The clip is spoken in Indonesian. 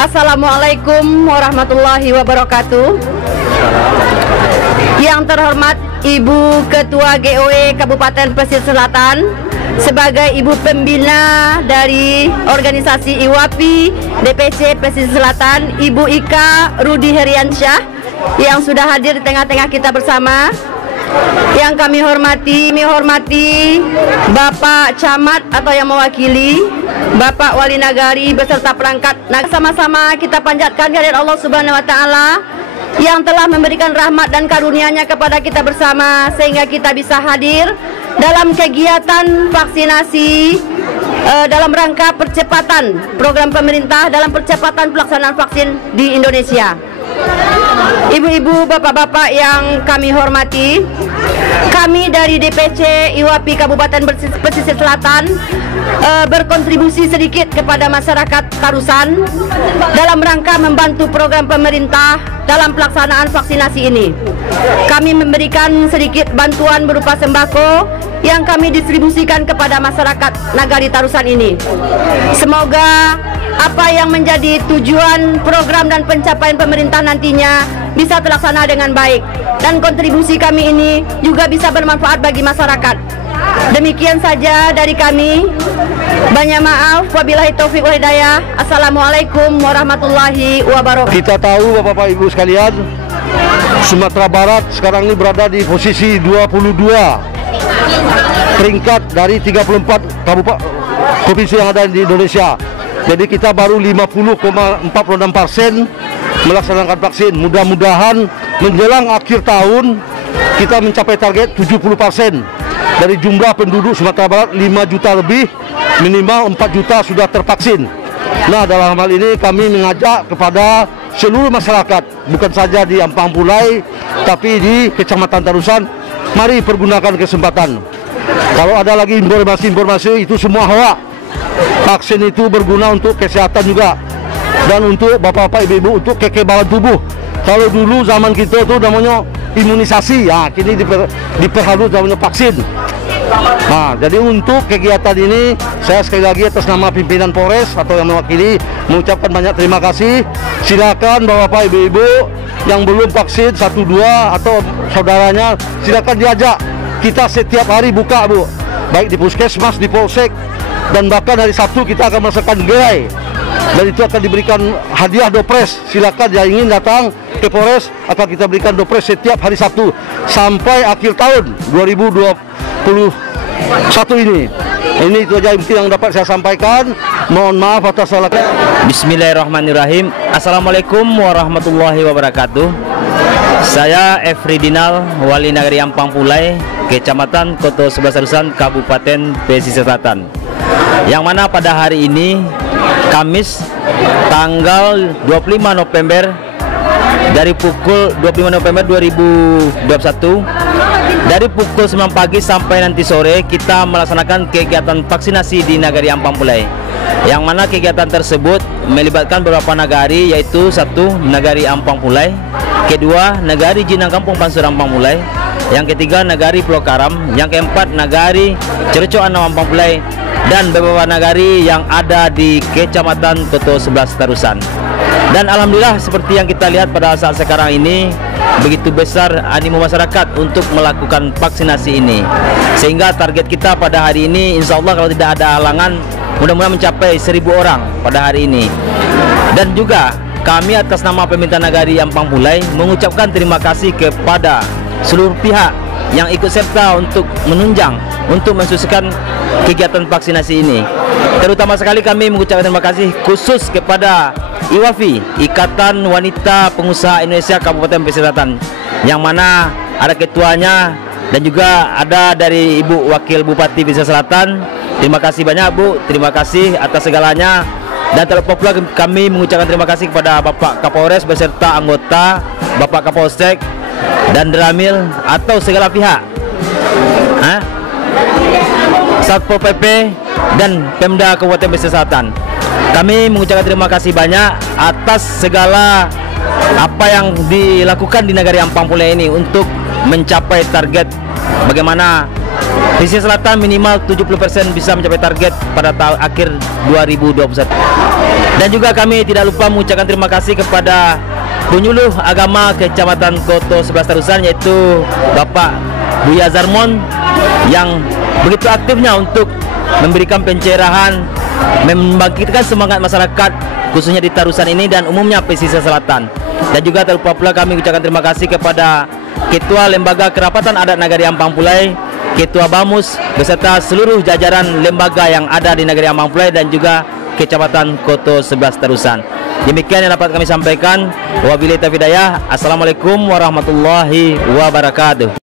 Assalamualaikum warahmatullahi wabarakatuh. Yang terhormat Ibu Ketua GOE Kabupaten Pesisir Selatan, sebagai Ibu Pembina dari organisasi IWAPI DPC Pesisir Selatan, Ibu Ika Rudi Heriansyah yang sudah hadir di tengah-tengah kita bersama. Yang kami hormati Bapak Camat atau yang mewakili, Bapak Wali Nagari beserta perangkat. Nah, sama-sama kita panjatkan kehadirat Allah Subhanahu wa taala yang telah memberikan rahmat dan karunia-Nya kepada kita bersama sehingga kita bisa hadir dalam kegiatan vaksinasi dalam rangka percepatan program pemerintah dalam percepatan pelaksanaan vaksin di Indonesia. Ibu-ibu, bapak-bapak yang kami hormati, kami dari DPC IWAPI Kabupaten Pesisir Selatan berkontribusi sedikit kepada masyarakat Tarusan dalam rangka membantu program pemerintah dalam pelaksanaan vaksinasi ini. Kami memberikan sedikit bantuan berupa sembako yang kami distribusikan kepada masyarakat Nagari Tarusan ini. Semoga apa yang menjadi tujuan program dan pencapaian pemerintah nantinya bisa terlaksana dengan baik, dan kontribusi kami ini juga bisa bermanfaat bagi masyarakat. Demikian saja dari kami. Banyak maaf, wabillahi taufiq wal hidayah. Assalamualaikum warahmatullahi wabarakatuh. Kita tahu Bapak Ibu sekalian, Sumatera Barat sekarang ini berada di posisi 22 peringkat dari 34 kabupaten provinsi yang ada di Indonesia. Jadi kita baru 50,46% melaksanakan vaksin. Mudah-mudahan menjelang akhir tahun kita mencapai target 70% dari jumlah penduduk Sumatera Barat 5 juta lebih, minimal 4 juta sudah tervaksin. Nah, dalam hal ini kami mengajak kepada seluruh masyarakat, bukan saja di Ampang Pulai tapi di Kecamatan Tarusan, mari pergunakan kesempatan. Kalau ada lagi informasi-informasi itu semua hoak. Vaksin itu berguna untuk kesehatan juga, dan untuk bapak-bapak ibu-ibu untuk kekebalan tubuh. Kalau dulu zaman kita itu namanya imunisasi, ya kini diperhalus namanya vaksin. Nah, jadi untuk kegiatan ini saya sekali lagi atas nama pimpinan Polres atau yang mewakili mengucapkan banyak terima kasih. Silakan bapak-bapak ibu-ibu yang belum vaksin 1-2 atau saudaranya, silakan diajak. Kita setiap hari buka, Bu, baik di puskesmas, di polsek, dan bahkan hari Sabtu kita akan melaksanakan gerai, dan itu akan diberikan hadiah dopres. Silakan yang ingin datang ke Polres, akan kita berikan dopres setiap hari Sabtu sampai akhir tahun 2021 ini. Ini itu aja yang dapat saya sampaikan. Mohon maaf atas salah. Bismillahirrahmanirrahim. Assalamualaikum warahmatullahi wabarakatuh. Saya Efridinal, Wali Nagari Ampang Pulai, Kecamatan Koto 11 Tarusan, Kabupaten Pesisir Selatan. Yang mana pada hari ini Kamis tanggal 25 November dari pukul 25 November 2021 dari pukul 9 pagi sampai nanti sore kita melaksanakan kegiatan vaksinasi di Nagari Ampang Pulai. Yang mana kegiatan tersebut melibatkan beberapa nagari, yaitu satu, Nagari Ampang Pulai, kedua, Nagari Jinang Kampung Pansur Ampang Pulai, yang ketiga, Nagari Pulau Karam, yang keempat, Nagari Cerco Anau Ampang Pulai, dan beberapa nagari yang ada di Kecamatan Koto 11 Tarusan. Dan alhamdulillah seperti yang kita lihat pada saat sekarang ini, begitu besar animo masyarakat untuk melakukan vaksinasi ini, sehingga target kita pada hari ini insya Allah kalau tidak ada halangan mudah-mudahan mencapai 1000 orang pada hari ini. Dan juga kami atas nama pemerintah Nagari Ampang Pulai mengucapkan terima kasih kepada seluruh pihak yang ikut serta untuk menunjang, untuk mensukseskan kegiatan vaksinasi ini. Terutama sekali kami mengucapkan terima kasih khusus kepada IWAPI, Ikatan Wanita Pengusaha Indonesia Kabupaten Pesisir Selatan, yang mana ada ketuanya dan juga ada dari Ibu Wakil Bupati Pesisir Selatan. Terima kasih banyak, Bu, terima kasih atas segalanya. Dan terlupa pula kami mengucapkan terima kasih kepada Bapak Kapolres beserta anggota, Bapak Kapolsek dan Deramil atau segala pihak, Satpol PP dan Pemda Kabupaten Pesisir Selatan. Kami mengucapkan terima kasih banyak atas segala apa yang dilakukan di Nagari Ampang Pulai ini untuk mencapai target bagaimana Pesisir Selatan minimal 70% bisa mencapai target pada tahun akhir 2021. Dan juga kami tidak lupa mengucapkan terima kasih kepada penyuluh agama Kecamatan Koto 11 Tarusan, yaitu Bapak Buya Zarmon, yang begitu aktifnya untuk memberikan pencerahan, membangkitkan semangat masyarakat khususnya di Tarusan ini dan umumnya pesisir selatan. Dan juga tak lupa pula kami ucapkan terima kasih kepada Ketua Lembaga Kerapatan Adat Nagari Ampang Pulai, Ketua Bamus beserta seluruh jajaran lembaga yang ada di Nagari Ampang Pulai dan juga Kecamatan Koto 11 Tarusan. Demikian yang dapat kami sampaikan. Wabillahi taufiq hidayah. Assalamualaikum warahmatullahi wabarakatuh.